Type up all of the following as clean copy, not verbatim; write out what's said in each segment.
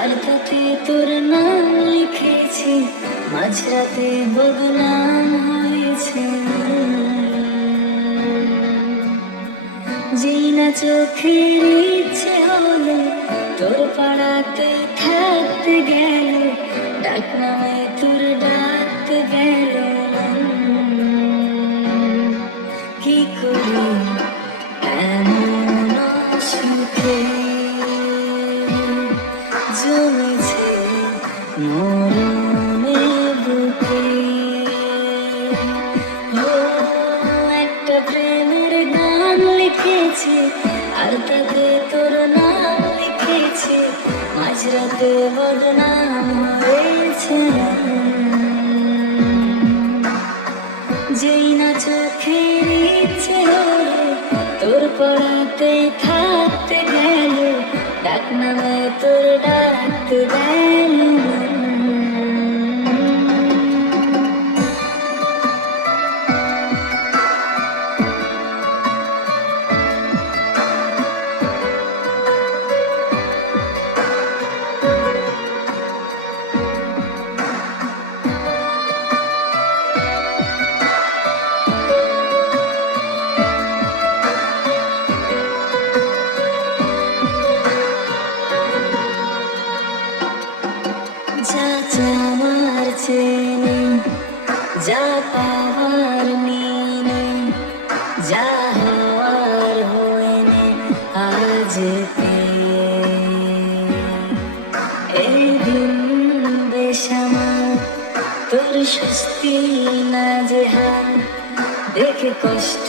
আর তাতে তোর নাম লিখেছি, মাঝরাতে বদনাম হয়েছে। যেই না চোখের ইচ্ছে হলো তোর পাড়াতে থাকতে গেল, ডাক নামে তোর ডাকতে গেল। কি করি এমন সুখে জমেছে মরণে বুকে। ও একটা প্রেমের গান লিখেছি, আর তাতে তোর নাম লিখেছি, মাঝরাতে বদনাম হয়েছে। যেই না চোখের ইচ্ছে হলো তোর পড়াতে থাকতে গেল, ডাক নামে তোর ডাকতে গেল। যা চাওয়ার চেনে, যা পাওয়ার নিয়ে, যা হওয়ার হয়নি আজ এই দিন বেসামাল, তোর স্বস্তি না যে হাল, দেখে কষ্ট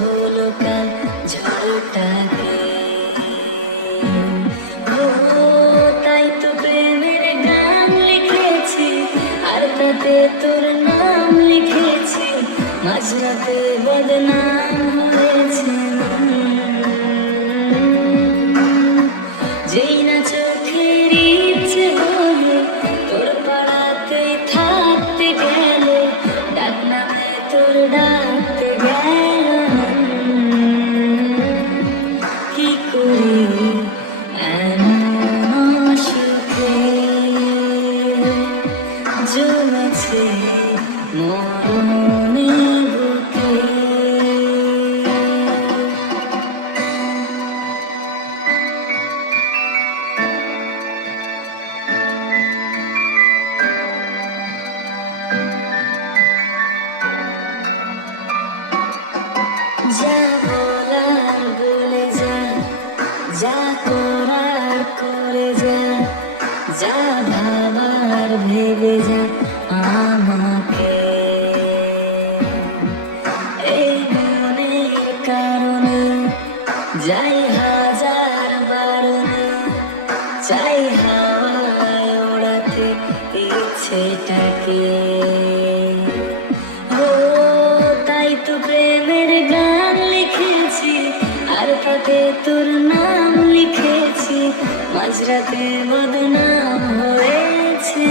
হলো কাল ঝড়টাকে। তাই তো প্রেমের গান লিখেছি, আর তাতে তোর নাম লিখেছি, মাঝরাতে বদনাম হয়েছে। যেই না চোখের ইচ্ছে হলো তোর পাড়াতে থাকতে গেল, ডাক নামে তোর ডাকতে গেল। কি করি এমন সুখে জমেছে মরণে বুকে। যা বলার বলে যা, যা করার করে যা, যা ভাবার ভেবে যা আমাকে। এই মনের কারণে যাই হাজার বারণে, চাই হাওয়ায় ওড়াতে ইচ্ছেটাকে। ও তাই তো প্রেমের গান লিখেছি, আর তাতে তোর নাম লিখেছি, মাঝরাতে বদনাম হয়েছে।